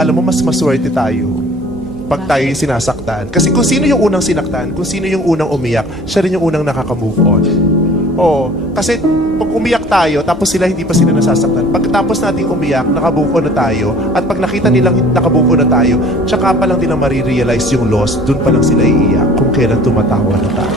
alam mo, mas maswerte tayo pag tayo yung sinasaktan. Kasi kung sino yung unang sinaktan, kung sino yung unang umiyak, siya rin yung unang nakaka-move on. Oo. Kasi pag umiyak tayo, tapos hindi pa sila nasasaktan. Pagkatapos nating umiyak, naka-move on na tayo. At pag nakita nilang naka-move on na tayo, tsaka pa lang nila marirealize yung loss, dun pa lang sila iiyak kung kailan tumatawa na tayo.